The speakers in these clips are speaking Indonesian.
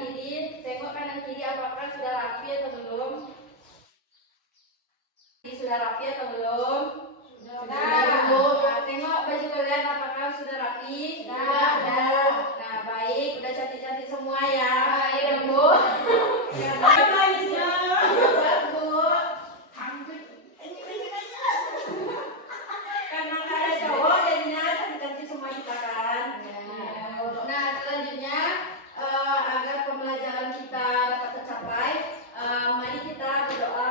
kiri, tengok kanan kiri apakah sudah rapi atau belum. Sudah rapi atau belum? Sudah. Nah, tengok baju kalian apakah sudah rapi? Sudah. Nah, baik, udah cantik-cantik semua ya. Baik, Bu. Karena nggak ada cowok, jadinya cantik-cantik semua kita kan. Nah, selanjutnya agar pembelajaran kita dapat tercapai, mari kita berdoa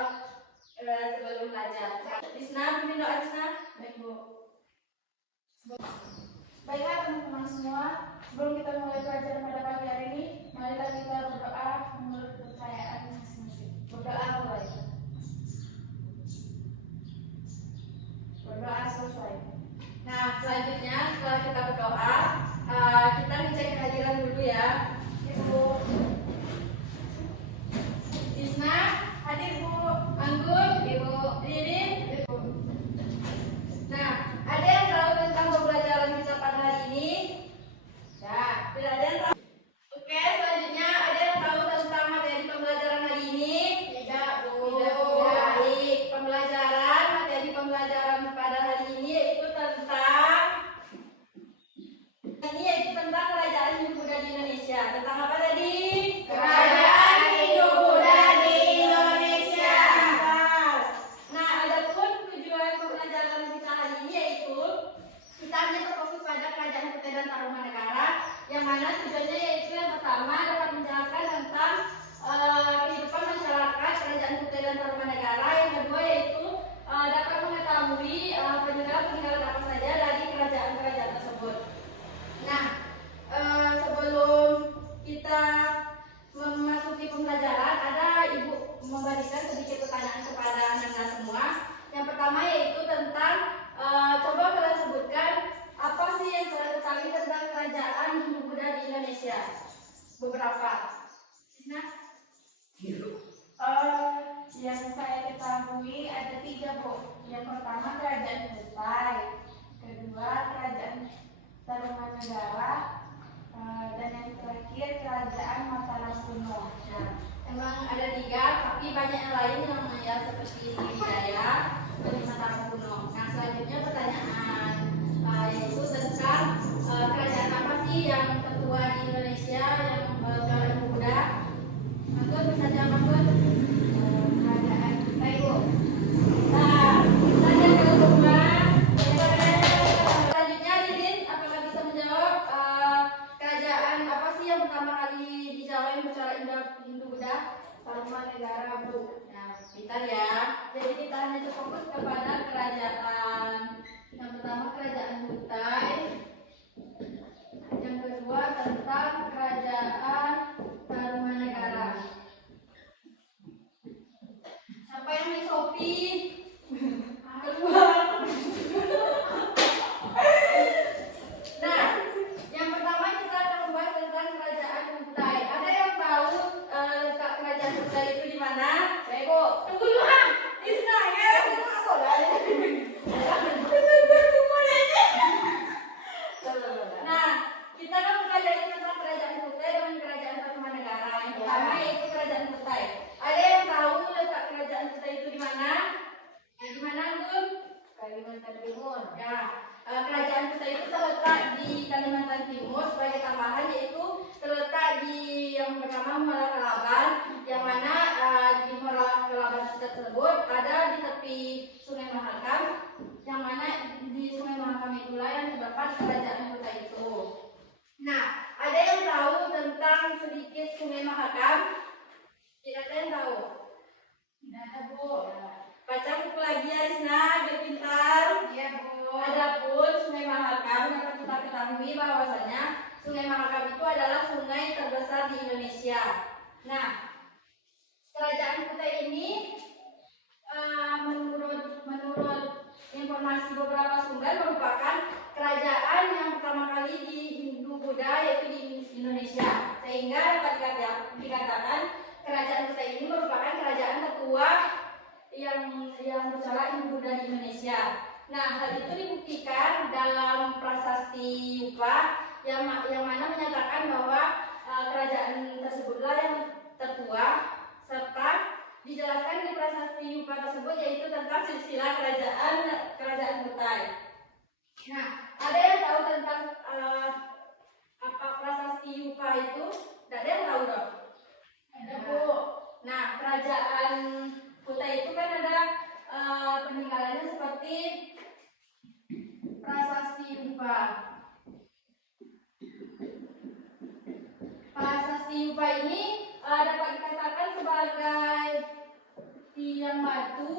sebelum belajar. Isna, pimpin doa Isna. Baik, Bu. Baiklah teman-teman semua, sebelum kita mulai pelajaran pada pagi hari ini, marilah kita berdoa menurut kepercayaan masing-masing. Berdoa mulai. Berdoa selesai. Nah, selanjutnya setelah kita berdoa, kita ngecek kehadiran dulu ya. Ibu Isna, hadir, Bu. Anggun, Ibu, Ririn, Ibu. Nah, ada yang tahu tentang pembelajaran kita pada hari ini? Ya, tidak ada yang tahu. Oke, selanjutnya ada yang tahu tentang materi pembelajaran hari ini? Tidak, Bu. Baik, materi pembelajaran pada hari ini yaitu tentang kerajaan Hindu Buddha di Indonesia. Tentang apa tadi? Kerajaan Hindu Buddha di Indonesia. Nah, adapun tujuan pembelajaran kita hari ini yaitu kita hanya berfokus pada kerajaan Kutai dan Tarumanegara, yang mana tujuannya yaitu yang pertama dapat menjelaskan tentang kehidupan masyarakat kerajaan Kutai dan Tarumanegara, yang kedua yaitu dapat mengetahui peninggalan-peninggalan apa saja dari kerajaan-kerajaan tersebut. Nah, sebelum kita memasuki pembelajaran, ada Ibu memberikan sedikit pertanyaan kepada Anda semua. Yang pertama yaitu tentang coba kalian sebutkan apa sih yang kalian ketahui tentang kerajaan Hindu Buddha di Indonesia. Beberapa. Nah, Yang saya ketahui ada 3, Bu. Yang pertama kerajaan Kutai, kedua kerajaan Tarumanegara, dan yang terakhir kerajaan Mataram kuno. Nah, emang ada 3, tapi banyak yang lain yang ya seperti Sriwijaya dan Mataram kuno. Nah, selanjutnya pertanyaan yaitu tentang kerajaan apa sih yang tertua di Indonesia yang kerajaan Buddha. Anggun bisa jawab, Anggun? Kerajaan Kutai, Bu. Nah, tanya ke rumah. Selanjutnya, Ririn, apakah bisa menjawab kerajaan apa sih yang pertama kali dijawab secara Hindu Buddha? Tarumanegara, Bu. Nah, pintar ya. Jadi kita hanya fokus kepada kerajaan. Yang pertama kerajaan Kutai, yang kedua tentang kerajaan Tarumanegara. Siapa yang di Shopee? Keluar. Nah, yang pertama kita akan membahas tentang kerajaan Kutai. Ada yang tahu letak kerajaan Kutai itu di mana? Saya, Bu. Tunggu dulu, Isna, ya. Aku Nah, kita kan mempelajari tentang kerajaan Kutai dengan kerajaan Tarumanegara. Yang pertama yaitu kerajaan Kutai. Ada yang tahu letak kerajaan Kutai itu di mana? Di mana, Anggun? Kalimantan Timur. Ya, kerajaan Kutai itu terletak di Kalimantan Timur. Sebagai tambahan yaitu terletak di yang pertama Muara Kelaban, yang mana di Muara Kelaban tersebut ada di tepi Sungai Mahakam, yang mana di Sungai Mahakam itulah yang terdapat kerajaan Kutai itu. Nah, ada yang tahu tentang sedikit Sungai Mahakam? Tidak ada yang tahu? Tidak ada, Bu. Baca buku lagi ya, Isna, biar pintar. Iya, Bu. Adapun Sungai Mahakam dapat kita ketahui bahwasanya Sungai Mahakam itu adalah sungai terbesar di Indonesia. Nah, kerajaan Kutai ini menurut informasi beberapa sumber merupakan kerajaan yang pertama kali di Hindu Buddha yaitu di Indonesia. Sehingga dapat dikatakan kerajaan Kutai ini merupakan kerajaan tertua yang bercala Hindu Buddha di Indonesia. Nah, hal itu dibuktikan dalam prasasti Yupa yang mana menyatakan bahwa kerajaan tersebutlah yang tertua, serta dijelaskan di prasasti Yupa tersebut yaitu tentang silsilah kerajaan Kutai. Nah, ada yang tahu tentang apa prasasti Yupa itu? Tidak ada yang tahu dong? Ada Bu. Nah, kerajaan Kutai itu kan ada peninggalannya seperti prasasti Yupa. Prasasti Yupa ini dapat dikatakan sebagai tiang batu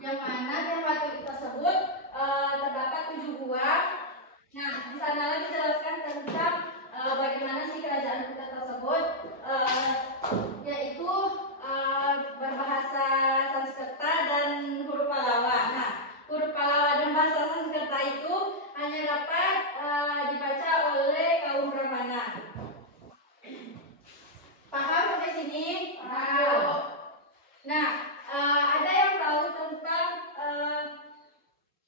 yang mana tiang batu tersebut terdapat 7 buah. Nah, di sana dijelaskan tentang bagaimana sih kerajaan Kutai tersebut, yaitu berbahasa Sanskerta dan huruf Pallawa. Nah, huruf Pallawa dan bahasa Sanskerta itu hanya dapat dibaca oleh kaum Brahmana. Paham sampai sini? Paham. Nah, ada yang tahu tentang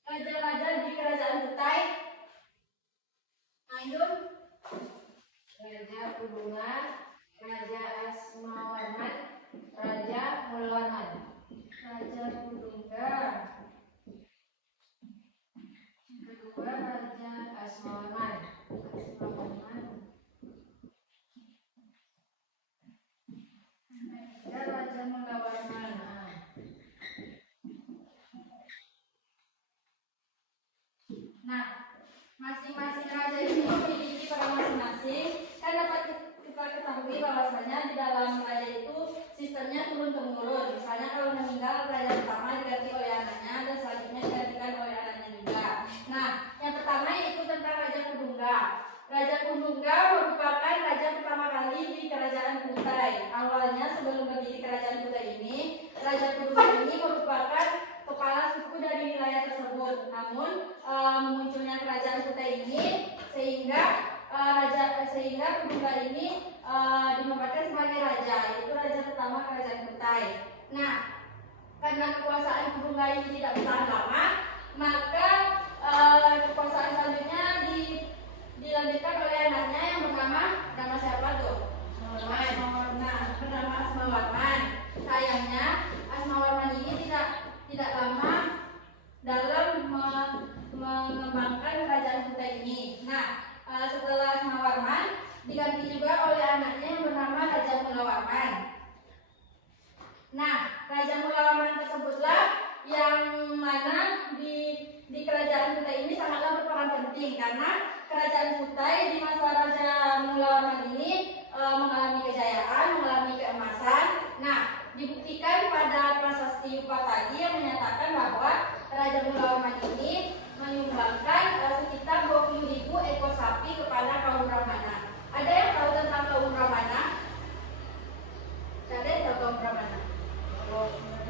raja-raja di kerajaan Kutai? Lanjut. Raja Kudunga, Raja Asmawarman, Raja Mulawarman. Raja Kudunga. Yang kedua Raja Asmawarman. Raja Mulawarman. Nah, masing-masing raja ini memiliki peran masing-masing. Kan dapat kita ketahui bahwasanya di dalam raja itu sistemnya turun-temurun. Misalnya kalau meninggal raja pertama diganti oleh anaknya dan selanjutnya digantikan oleh anaknya juga. Nah, yang pertama yaitu tentang Raja Kudunga. Raja Kudunga merupakan raja pertama kali di kerajaan Kutai. Awalnya sebelum berdiri kerajaan Kutai ini, Raja Kudunga ini merupakan kepala suku dari wilayah tersebut. Namun munculnya kerajaan Kutai ini sehingga Kudunga ini dinobatkan sebagai raja, yaitu raja pertama kerajaan Kutai. Nah, karena kekuasaan Kudunga ini tidak bertahan lama, maka kekuasaan selanjutnya dilanjutkan oleh anaknya yang bernama siapa tuh? Asmawarman. Nah, bernama Asmawarman. Sayangnya Asmawarman ini tidak lama dalam mengembangkan kerajaan Kutai ini. Nah, setelah Asmawarman diganti juga oleh anaknya yang bernama Raja Mulawarman. Nah, Raja Mulawarman tersebutlah yang mana di kerajaan Kutai ini sangatlah berperan penting karena kerajaan Kutai di masa Raja Mulawarman ini mengalami kejayaan, mengalami keemasan. Nah, dibuktikan pada prasasti Yupa tadi yang menyatakan bahwa Raja Mulawarman ini menyumbangkan sekitar 20.000 ekor sapi kepada kaum Brahmana. Ada yang tahu tentang kaum Brahmana? Ada yang tahu kaum Brahmana?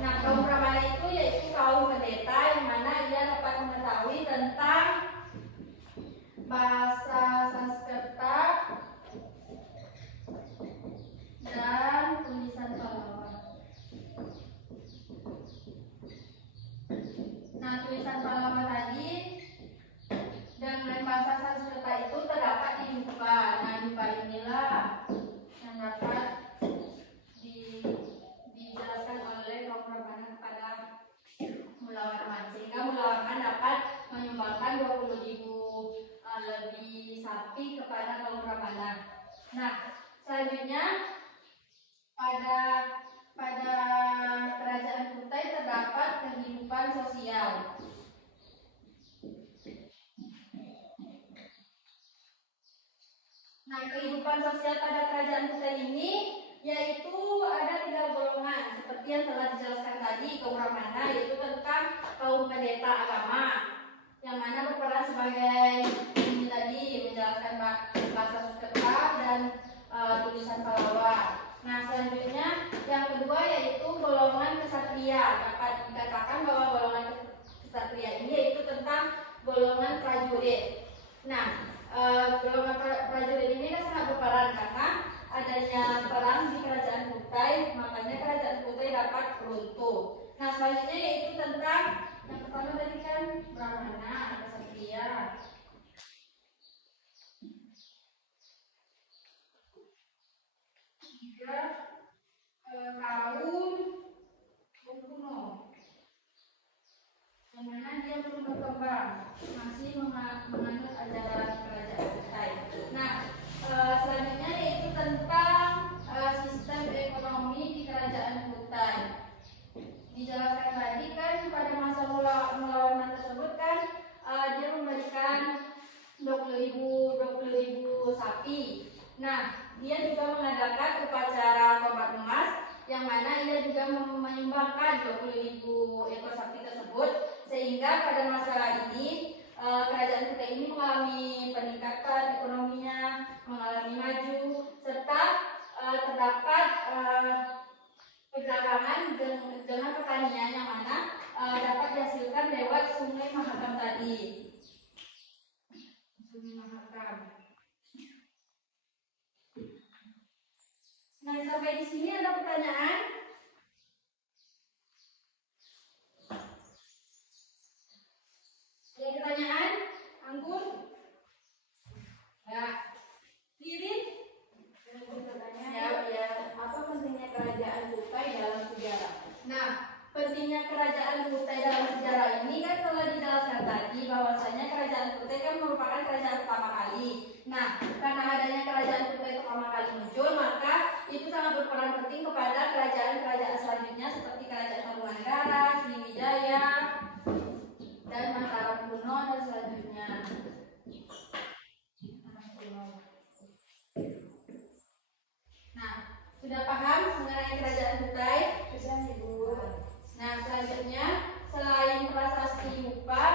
Nah, kaum Brahmana itu yaitu kaum pendeta yang mana ia dapat mengetahui tentang bahasa Sanskerta dan tulisan Pallawa. Nah, tulisan Pallawa tadi dengan bahasa Sanskerta itu terdapat di Yupa. Nah, Yupa inilah yang dapat dijelaskan oleh kaum Brahmana kepada Mulawarman, sehingga Mulawarman dapat menyumbangkan 20.000 lebih sapi kepada kaum Brahmana. Nah, selanjutnya pada kerajaan Kutai terdapat kehidupan sosial. Nah, kehidupan sosial pada kerajaan Kutai ini yaitu ada 3 golongan seperti yang telah dijelaskan tadi kaum Brahmana, yaitu tentang kaum pendeta agama yang mana berperan sebagai ini tadi menjelaskan bahasa Sanskerta dan tulisan Pallawa. Nah, selanjutnya yang kedua yaitu golongan kesatria. Dapat dikatakan bahwa golongan kesatria ini yaitu tentang golongan prajurit. Nah, golongan prajurit ini kan sangat berperan karena adanya perang di kerajaan Kutai, makanya kerajaan Kutai dapat runtuh. Nah, selanjutnya yaitu tentang yang pertama tadi kan Brahmana, kesatria. hingga tahun kuno, yang mana dia belum berkembang, masih menganut ajaran kerajaan Kutai. Nah, selanjutnya yaitu tentang sistem ekonomi di kerajaan Kutai. Dijelaskan tadi kan pada masa mula tersebut kan dia memberikan 20.000 sapi. Nah, dia juga mengadakan upacara korban emas yang mana ia juga menyumbangkan 20.000 ekor sapi tersebut, sehingga pada masa ini kerajaan Kutai ini mengalami peningkatan ekonominya, mengalami maju, serta terdapat perdagangan dengan pertanian yang mana dapat dihasilkan lewat Sungai Mahakam tadi. Sungai Mahakam. Nah, sampai di sini ada pertanyaan? Ada pertanyaan? Anggun? Ya. Lirin? Ya. Apa pentingnya kerajaan Kutai dalam sejarah? Nah, pentingnya kerajaan Kutai dalam sejarah ini kan telah dijelaskan tadi bahwasanya kerajaan Kutai kan merupakan kerajaan pertama kali. Nah, karena adanya kerajaan Kutai pertama kali muncul, maka itu sangat berperan penting kepada kerajaan-kerajaan selanjutnya seperti kerajaan Tarumanegara, Sriwijaya, dan Mataram kuno dan selanjutnya. Nah, sudah paham mengenai kerajaan Kutai? Sudah, Ibu. Nah, selanjutnya selain prasasti Yupa,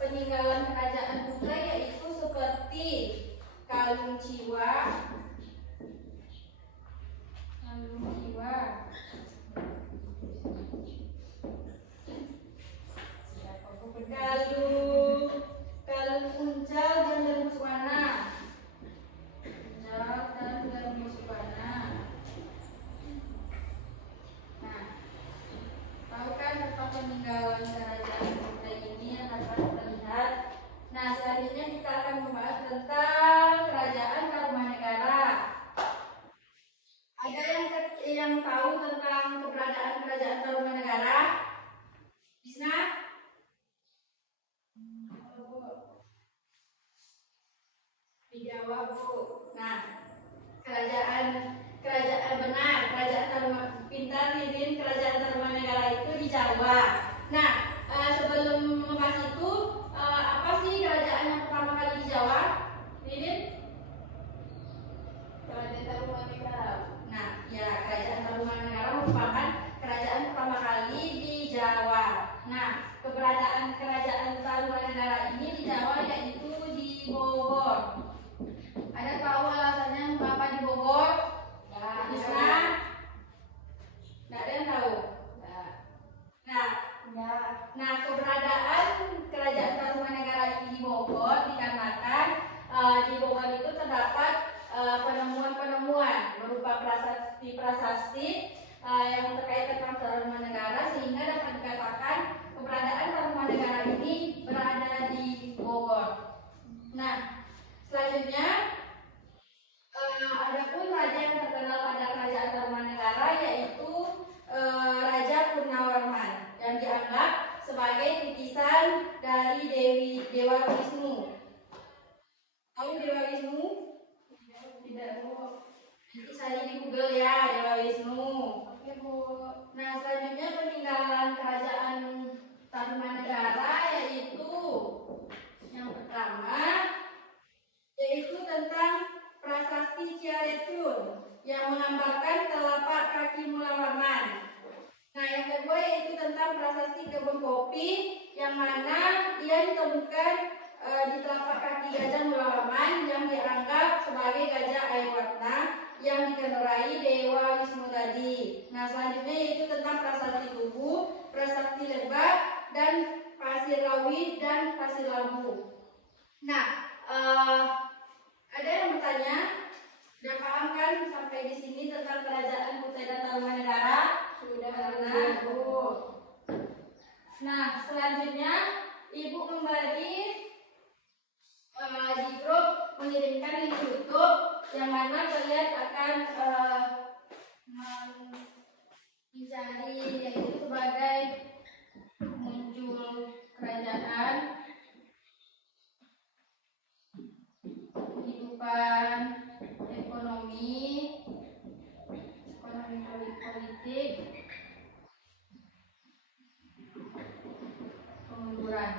peninggalan kerajaan Kutai yaitu seperti Kalung Ciwa, Kalung Uncal dan Gembus Wana. Nah, tahu kan tentang peninggalan kerajaan Kutai ini yang dapat terlihat. Nah, selanjutnya kita akan membahas tentang kerajaan Tarumanegara. Ada yang tahu tentang keberadaan kerajaan Tarumanegara? Bisna? Dijawab, Bu. Nah, kerajaan pintar Ririn, kerajaan Tarumanegara itu di Jawa. Nah, sebelum membahas itu, apa sih kerajaan yang pertama kali di Jawa? Ririn? Kerajaan Tarumanegara. Nah, ya, kerajaan Tarumanegara merupakan kerajaan pertama kali di Jawa. Nah, keberadaan kerajaan Tarumanegara ini di Jawa yaitu di Bogor. Ada tahu alasannya mengapa di Bogor? Bisa? Nggak ada yang tahu? Nah, keberadaan kerajaan Tarumanegara ini di Bogor dikarenakan di Bogor itu terdapat penemuan-penemuan berupa prasasti-prasasti yang terkait tentang Tarumanegara, sehingga dapat dikatakan keberadaan Tarumanegara ini berada di Bogor. Nah, selanjutnya ada pun raja yang terkenal pada kerajaan Tarumanegara yaitu Raja Purnawarman yang dianggap sebagai titisan dari Dewa Wisnu. Tahu Dewa Wisnu? Tidak, Bu. Nanti cari di Google ya, Dewa Wisnu. Oke, Bu. Nah, selanjutnya peninggalan kerajaan Tarumanegara yaitu yang pertama yaitu tentang prasasti Ciarecun yang menggambarkan telapak kaki Mulawarman. Nah, yang kedua yaitu tentang prasasti kebun kopi yang mana ia ditemukan di telapak kaki gajah Mulawarman yang dianggap sebagai gajah Aiwatna yang dikendarai Dewa Wisnu tadi. Nah, selanjutnya yaitu tentang prasasti Tugu, prasasti Lebak, dan Pasir Rawi dan Pasir Labu. Nah, ada yang bertanya? Sudah paham kan sampai di sini tentang kerajaan Kutai dan Tarumanegara? Sudah, Bu. Nah, selanjutnya Ibu kembali di grup mengirimkan link YouTube yang mana kalian akan politik, pengunduran.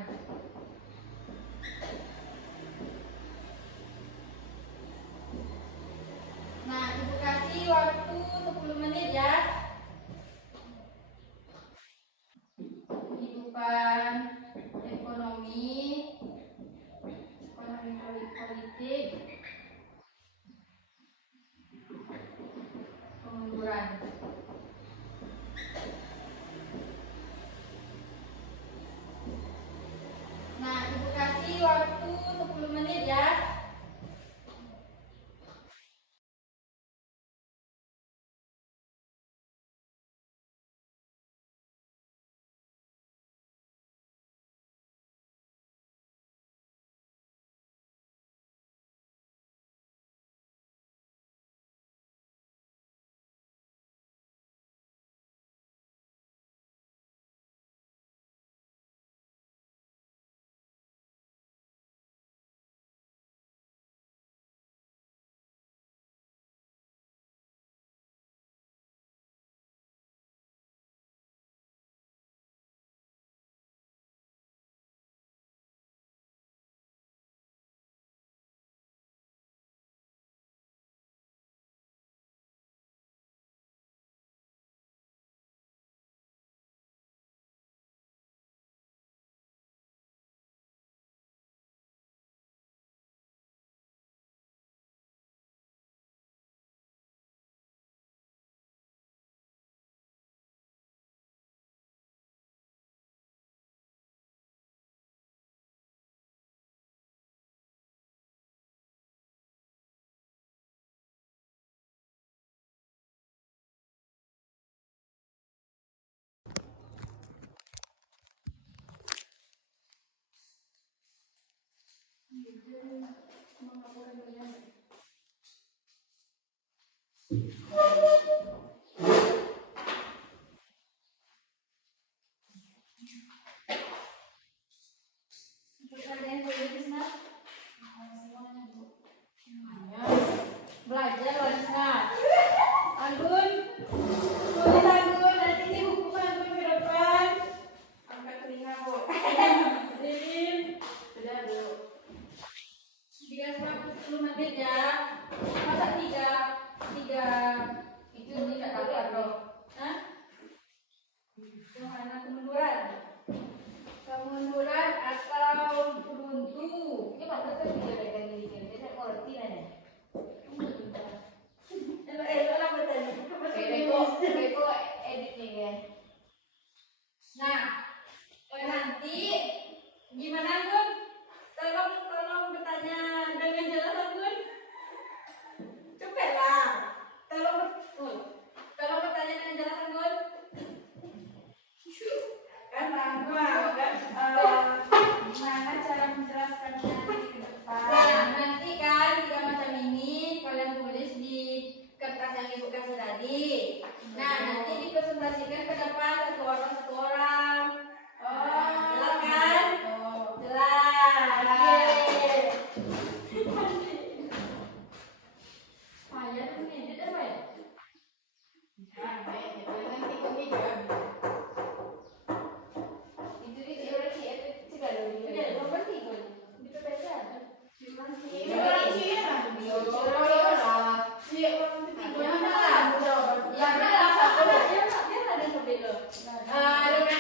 Nah, Ibu kasih waktu 10 menit ya. Kehidupan ekonomi, politik, pengunduran. Nah, Ibu kasih waktu 10 menit ya. Belajar Larisna. Anggun, tulis Anggun, nanti ini buku Anggun ke depan. Angkat telinga, Bu. Lilin, Sudah, Bu. dikasih waktu 10 menit ya. Masa tiga itu ini nggak dapat loh. Hah? Yang mana kemunduran? Kemunduran atau beruntung? Ini patut tuh dijaga diri kita, saya mau ngerti nih. Lah betul. Beko editnya ya. Nah, nanti gimana Gun? Tolong bertanya dengan jelas Gun. Cepatlah. Tolong bertanya dengan jelas Gun. Karena gimana cara menjelaskannya nanti ke depan? Nah, nanti kan 3 macam ini kalian tulis di kertas yang Ibu kasih tadi. Nah, nanti dipresentasikan ke depan satu orang. Jelas kan? Jelas. Yeay. Payah tuh nih, dia apa ya? Nanti kami juga. Itu dia orang sih, itu segala Iya, dunia. belum berarti Gun. Di PPS ada. Ini orang Cina lah. Iya, orang ketiga. Ya, ada satu. Biar ada yang berbeda. Dengan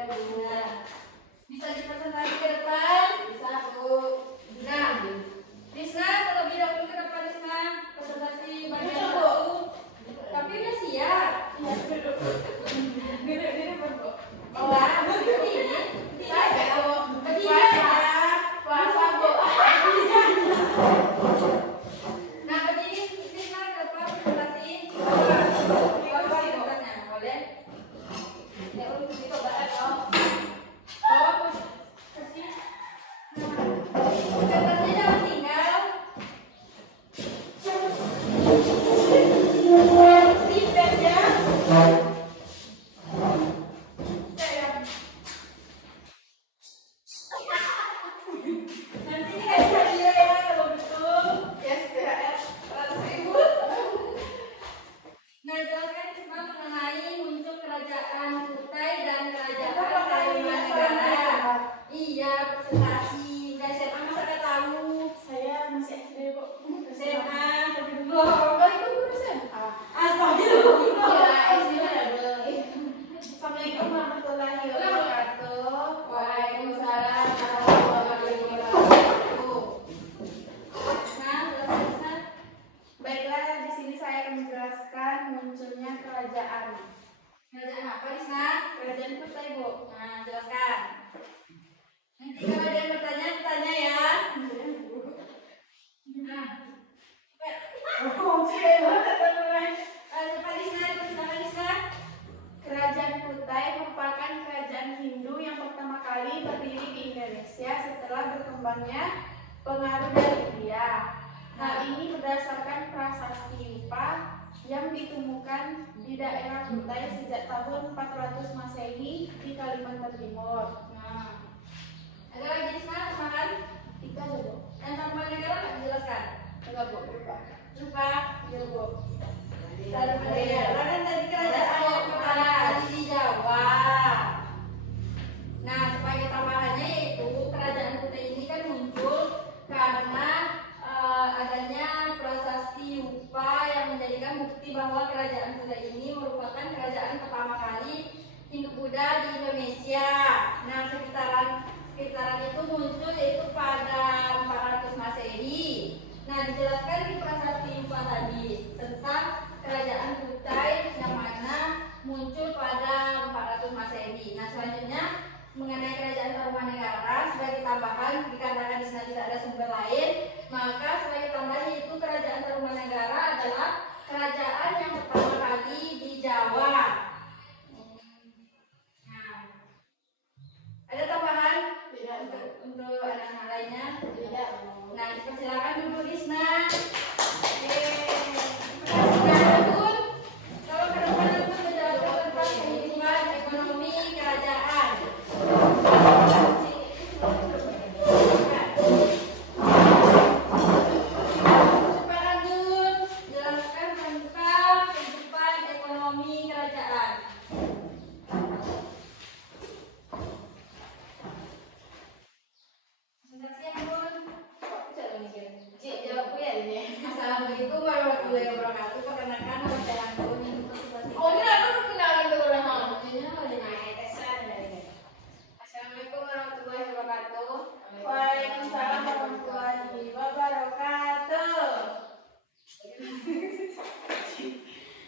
Iya Bu. Nah, bisa dipesan lagi ke depan. Bisa Bu. Nah, Risna terlebih dahulu ke depan Risna presentasi bagian Duduk, Bu. satu. Tapi udah siap. Iya, duduk. Duduk, Bu. Enggak, berdiri. Capek, Bu. Berdiri Puasa. aja. Puasa, Bu. Nah, berdiri Risna ke depan presentasi. Coba depannya, boleh? Ya udah itu banget oh. Oh, kasih. Nah, kertasnya jangan tinggal. Tipet ya. Nanti dikasih hadiah ya kalau betul. Ya, STHR 100.000. Nah, jelaskan Risma mengenai muncul kerajaan Kutai dan kerajaan Itu pakai Tarumanegara. Iya, presentasi. Udah SMA masa nggak tahu. Saya masih SD, Bu. SMA, tapi dulu. Oh, itu guru SMA. Astagfirullah. Ya, SD ada belum. Assalamualaikum warahmatullahi wabarakatuh. Waalaikumsalam warahmatullahi wabarakatuh. Nah, jelaskan. Baiklah, di sini saya akan menjelaskan munculnya kerajaan. Kerajaan apa, Risna? Kerajaan Kutai, Bu. Nah, jelaskan. Nanti kalau ada yang bertanya, bertanya ya. Nah, Oh, saya banget, teman-teman. siapa Risna? Itu siapa Risna? Kerajaan Kutai merupakan kerajaan Hindu yang pertama kali berdiri di Indonesia setelah berkembangnya pengaruh dari India. Hal ini berdasarkan prasasti Yupa yang ditemukan di daerah Kutai sejak tahun 400 Masehi di Kalimantan Timur. Nah, ada lagi Risna, makan? Itu aja, Bu. Yang Tarumanegara nggak dijelaskan? Enggak, Bu. Lupa. Lupa? Iya, Bu. Tarumanegara kan tadi kerajaan yang pertama kali di Jawa. Nah, sebagai tambahannya yaitu kerajaan Kutai ini kan muncul karena adanya prasasti Yupa yang menjadikan bukti bahwa kerajaan Kutai ini merupakan kerajaan pertama kali Hindu-Buddha di Indonesia. Nah, sekitaran itu muncul yaitu pada 400 Masehi. Nah, dijelaskan di prasasti Yupa tadi tentang kerajaan Kutai yang mana muncul pada 400 Masehi. Nah, selanjutnya mengenai kerajaan Tarumanegara sebagai tambahan dikarenakan di sana tidak ada sumber lain, maka sebagai tambahan yaitu kerajaan Tarumanegara adalah kerajaan yang pertama kali di Jawa. Nah, ada tambahan Tidak, Bu. untuk anak-anak lainnya? Tidak. Nah, dipersilakan dulu Risna. Nah, Bun, kalau ke depan aku menjelaskan tentang kehidupan ekonomi kerajaan. Cepat lanjut, jelaskan tentang kehidupan ekonomi kerajaan. Presentasi yang Bun. Aku cara mikir. Cik, jawabku ya ini. Assalamualaikum warahmatullahi wabarakatuh. Perkenalkan nama saya Anggun. Ini presentasi. Oh, ini aku perkenalan dulu orang. Ini apa ini? Assalamualaikum warahmatullahi wabarakatuh. Waalaikumsalam warahmatullahi wabarakatuh.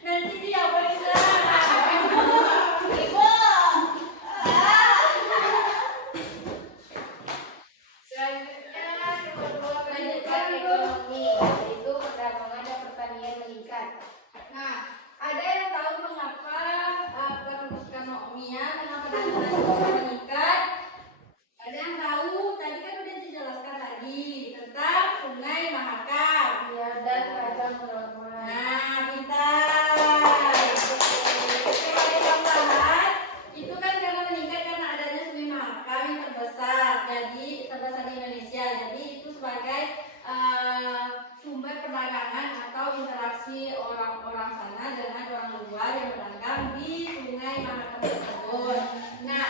Nanti dia apa Risna? Ibu. Selanjutnya nomor 2 pendidikan ekonomi, yaitu perdagangan dan pertanian meningkat. Nah, ada yang tahu mengapa perekonomian mengapa perdagangan bisa meningkat? Ada yang tahu? Tadi kan udah dijelaskan tadi tentang Sungai Mahakam. Ya, dan kerajaan Roma. Nah, pintar. Sebagai tambahan, itu kan karena meningkat karena adanya Sungai Mahakam yang terbesar, jadi terbesar di Indonesia. Jadi itu sebagai sumber perdagangan atau interaksi orang-orang sana dengan orang luar yang berdagang di Sungai Mahakam tersebut. Nah,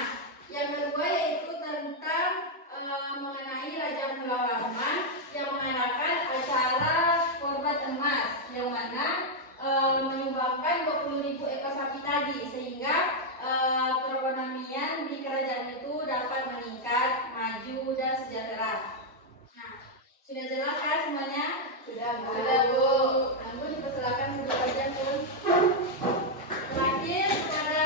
dapat meningkat, maju, dan sejahtera. Nah, sudah jelas kan semuanya? Sudah, Bu. Sudah, Bu. Nah, Bu dipersilakan duduk aja, Bu. Terakhir kepada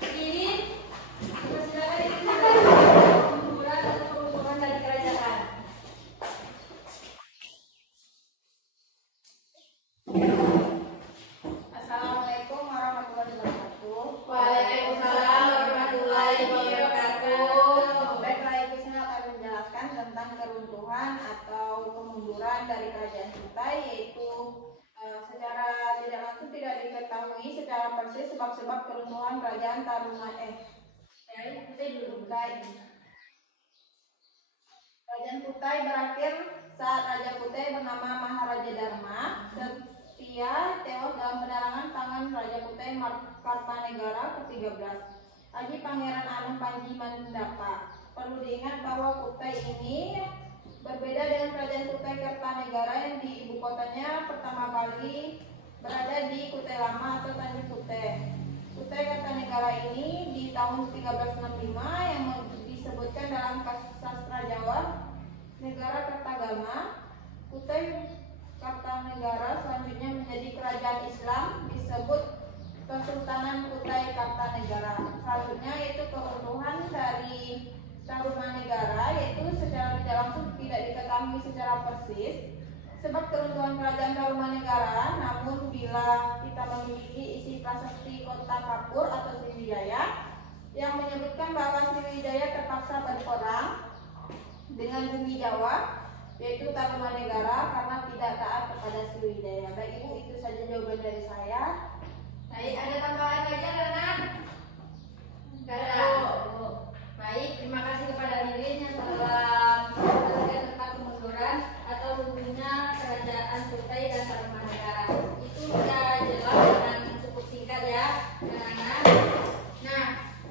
Irin, dipersilakan Irin menjelaskan pembunuhan atau peruntukan dari kerajaan. Assalamualaikum warahmatullahi wabarakatuh. Waalaikumsalam warahmatullahi wabarakatuh. Baiklah, Ibu Sina akan menjelaskan tentang keruntuhan atau kemunduran dari kerajaan kita, yaitu secara tidak langsung tidak diketahui secara persis sebab-sebab keruntuhan kerajaan Kutai. Kerajaan Kutai berakhir saat Raja Kutai bernama Maharaja Dharma Setia tewas dalam penerangan tangan Raja Kutai Kartanegara ke-13 lagi Pangeran Anom Panji Mandapa. Perlu diingat bahwa Kutai ini berbeda dengan Kerajaan Kutai Kartanegara yang di ibu kotanya pertama kali berada di Kutai Lama atau Tanjung Kutai. Kutai Kartanegara ini di tahun 1365 yang disebutkan dalam sastra Jawa Negara Kertagama. Kutai Kartanegara selanjutnya menjadi kerajaan Islam disebut Kesultanan Kutai Kartanegara. Selanjutnya yaitu keruntuhan dari Tarumanegara, yaitu secara tidak langsung tidak diketahui secara persis sebab keruntuhan kerajaan Tarumanegara. Namun bila kita memiliki isi prasasti Kota Kapur atau Sriwijaya yang menyebutkan bahwa Sriwijaya terpaksa berperang dengan bumi Jawa, yaitu Tarumanegara, karena tidak taat kepada Sriwijaya. Baik Ibu, itu saja jawaban dari saya. Baik, ada tambahan lagi anak-anak? Enggak ada. Baik, terima kasih kepada Ririn yang telah menjelaskan tentang kemunduran atau runtuhnya kerajaan Kutai dan Tarumanegara. Itu sudah jelas dengan cukup singkat ya, anak-anak. Nah,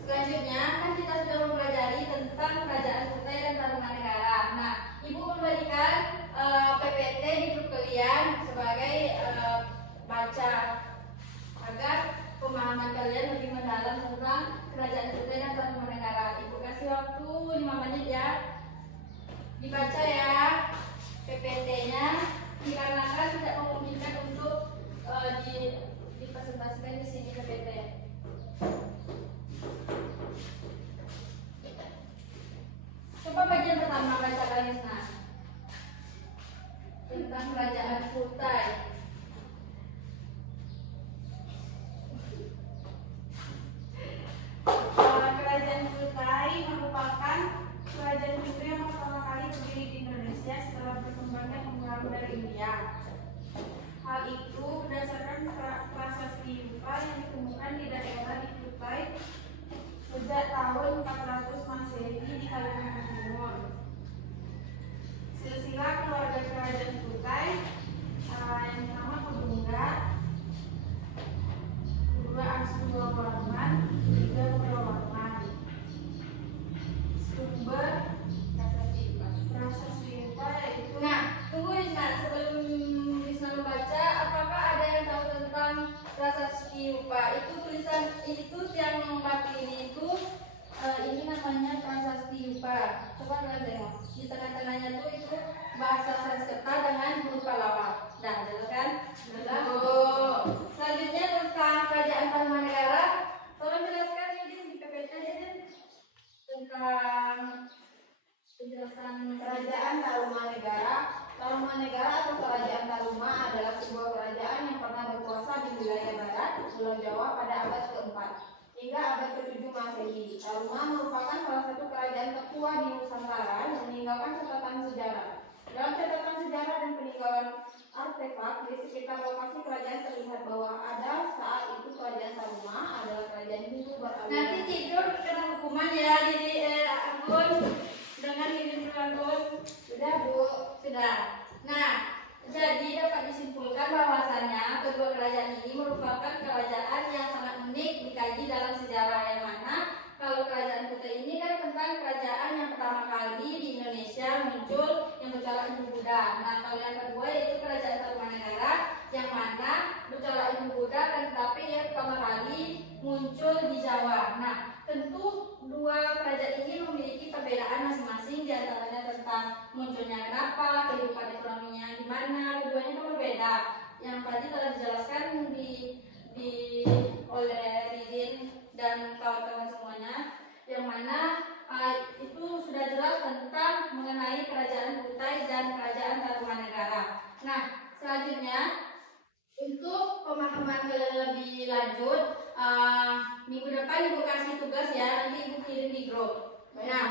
selanjutnya kan kita sudah mempelajari tentang kerajaan Kutai dan Tarumanegara. Nah, Ibu memberikan PPT di grup kalian sebagai baca agar pemahaman kalian lebih mendalam tentang kerajaan Kutai dan Tarumanegara. Ibu kasih waktu 5 menit ya. Dibaca ya PPT-nya, dikarenakan tidak memungkinkan untuk dipresentasikan di sini PPT. Coba bagian pertama bacakan Isna tentang kerajaan Kutai. Kerajaan Kutai merupakan kerajaan Hindu yang pertama kali berdiri di Indonesia setelah berkembangnya pengaruh dari India. Hal itu berdasarkan prasasti Yupa yang ditemukan di daerah di Kutai sejak tahun 400 Masehi di Kalimantan Timur. Silsilah keluarga kerajaan Kutai yang pertama Kedungga, kedua Asuwawarman, ketiga Purawarman. Sumber prasasti Yupa yaitu. Nah, tunggu Risma, sebelum Risma membaca, apakah ada yang tahu tentang prasasti Yupa? Itu tulisan itu yang batu ini itu ini namanya prasasti Yupa. Coba kalian tengok di tengah-tengahnya tuh itu bahasa Sanskerta dengan huruf Pallawa. Nah, jelas kan? Jelas. Selanjutnya tentang kerajaan Tarumanegara, tolong jelaskan ini di PPT ini tentang penjelasan Kerajaan Tarumanegara. Tarumanegara atau Kerajaan Taruma adalah sebuah kerajaan yang pernah berkuasa di wilayah barat Pulau Jawa pada abad ke-4 hingga abad ke-7 Masehi. Taruma merupakan salah satu kerajaan tertua di Nusantara yang meninggalkan catatan sejarah. Dalam catatan sejarah dan peninggalan artefak di sekitar lokasi kerajaan terlihat bahwa ada saat itu kerajaan Taruma adalah kerajaan Hindu beraliran. nanti tidur kena hukuman ya di Anggun dengan Irin Anggun. Sudah Bu. Sudah. Nah, jadi dapat disimpulkan bahwasannya kedua kerajaan ini merupakan kerajaan yang sangat unik dikaji dalam sejarah, yang mana kalau kerajaan Kutai ini kan tentang kerajaan yang pertama kali di Indonesia muncul yang bercorak Hindu Buddha. Nah, kalau yang kedua yaitu kerajaan Tarumanegara yang mana bercorak Hindu Buddha kan, tetapi yang pertama kali muncul di Jawa. Nah, tentu dua kerajaan ini memiliki perbedaan masing-masing, di antaranya tentang munculnya kenapa, kehidupan ekonominya gimana, keduanya itu berbeda. Yang tadi telah dijelaskan di oleh Ridin dan kawan-kawan semuanya, yang mana itu sudah jelas tentang mengenai kerajaan Kutai dan kerajaan Tarumanegara. Nah, selanjutnya untuk pemahaman lebih lanjut, minggu depan Ibu kasih tugas ya, nanti Ibu kirim di grup. Nah,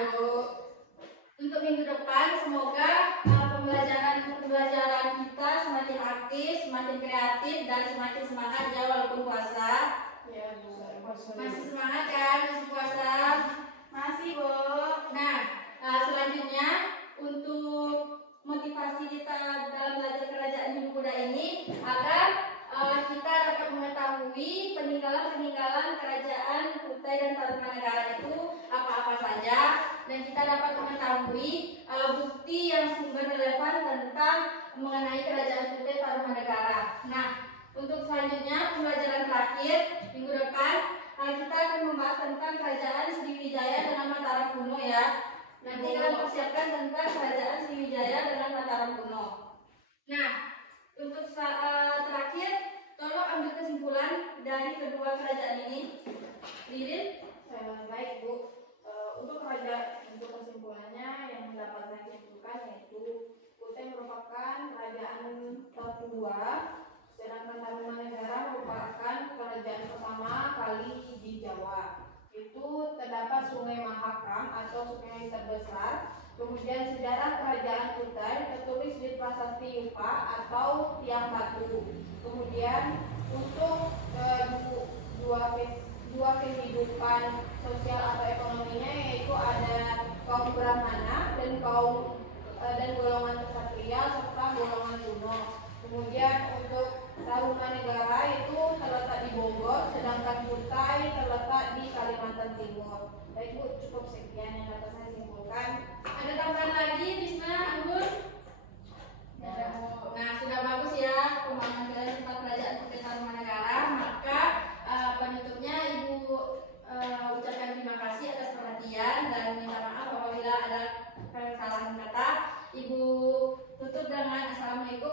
untuk minggu depan semoga pembelajaran kita semakin aktif, semakin kreatif, dan semakin semangat ya walaupun puasa. Ya, Bu. Masih semangat kan masih puasa? Masih, Bu. Nah, selanjutnya untuk motivasi kita dalam belajar kerajaan Hindu Buddha ini agar kita dapat mengetahui peninggalan-peninggalan kerajaan Kutai dan Tarumanegara itu apa-apa saja, dan kita dapat mengetahui bukti yang sumber relevan tentang mengenai kerajaan Kutai Tarumanegara. Nah, untuk selanjutnya pembelajaran terakhir minggu depan kita akan membahas tentang kerajaan Sriwijaya dengan Mataram kuno ya. Nanti kita persiapkan tentang kerajaan Sriwijaya dengan Mataram kuno. Nah, untuk terakhir, tolong ambil kesimpulan dari kedua kerajaan ini. Lilin? Baik, Bu. Untuk kesimpulannya yang dapat saya simpulkan yaitu Kutai merupakan kerajaan tertua, sedangkan Tarumanegara merupakan kerajaan pertama kali di Jawa. Itu terdapat Sungai Mahakam atau sungai terbesar. Kemudian sejarah kerajaan Kutai tertulis di Prasasti Yupa atau Tiang Batu. Kemudian untuk dua kehidupan sosial atau ekonominya yaitu ada kaum Brahmana dan golongan kesatria serta golongan kuno. Kemudian untuk Tarumanegara itu terletak di Bogor, sedangkan Kutai terletak di Kalimantan Timur. Baik, Bu, cukup sekian yang dapat saya simpulkan. Ada tambahan lagi, Bisma, Anggun? Nah, sudah bagus ya pemahaman kalian tentang kerajaan Kutai Tarumanegara. Maka penutupnya Ibu ucapkan terima kasih atas perhatian dan minta maaf apabila ada kesalahan kata. Ibu tutup dengan Assalamualaikum